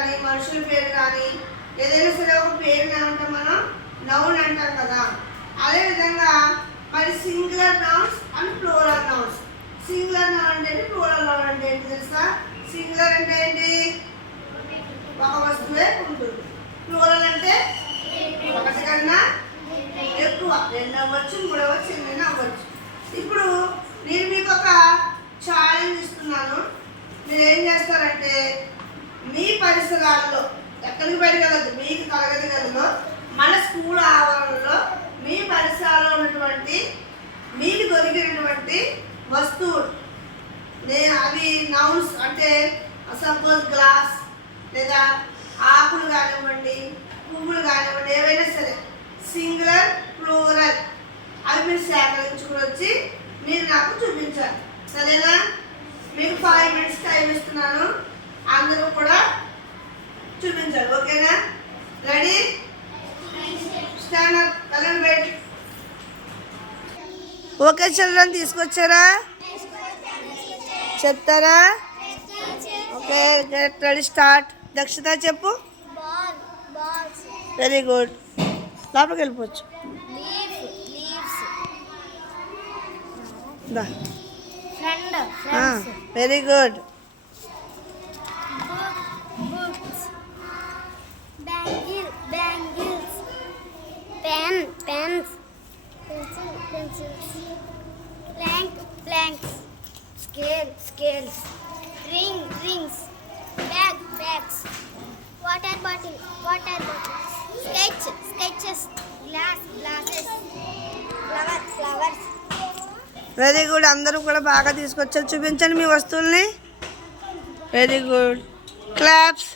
కానీ మనుషుల పేరు కానీ ఏదైనా సరే ఒక పేరుని ఏమంటాం మనం నౌన్ అంటాం కదా. అదేవిధంగా మరి singular nouns and plural nouns. Singular noun అంటే ఏంటి, ప్లూరల్ నౌన్ అంటే ఏంటి తెలుసా? సింగులర్ అంటే ఏంటి, ఒక వస్తువే ఉంటుంది. ప్లూరల్ అంటే ఒకటి కన్నా ఎక్కువ, 2 అవ్వచ్చు, 3 అవ్వచ్చు, 8 అవ్వచ్చు. ఇప్పుడు నేను మీకు ఒక ఛాలెంజ్ ఇస్తున్నాను. మీరు ఏం చేస్తారంటే మీ పరిసరాల్లో, ఎక్కడికి బయటకెళ్ళదు, మీకు తరగతి గదిలో, మన స్కూల్ ఆవరణలో మీ పరిసరాల్లో ఉన్నటువంటి మీకు దొరికినటువంటి వస్తువులు, అవి నౌన్స్ అంటే సపోజ్ గ్లాస్ లేదా ఆకులు కానివ్వండి, పువ్వులు కానివ్వండి, ఏవైనా సరే సింగులర్ ప్లూరల్ అవి మీరు సేకరించుకుని వచ్చి మీరు నాకు చూపించాలి. సరేనా? మీకు 5 minutes టైం ఇస్తున్నాను. అందరూ కూడా చూపించాలి. ఓకేనా? రెడీ? స్టాండ్ అప్, వెళ్ళండి బయట. ఓకే చిల్డ్రన్, తీసుకొచ్చారా? చెప్తారా? Okay, get ready, start. Dakshita చెప్పు. Very good. లోపలికి వెళ్ళిపోవచ్చు. Very good. Bangles, pens, pencils, planks, scales, rings, bags, water bottles, sketches, glasses, flowers. Very good. అందరూ కూడా బాగా తీసుకొచ్చారు. చూపించండి మీ వస్తువుల్ని. Very good. క్లాప్స్.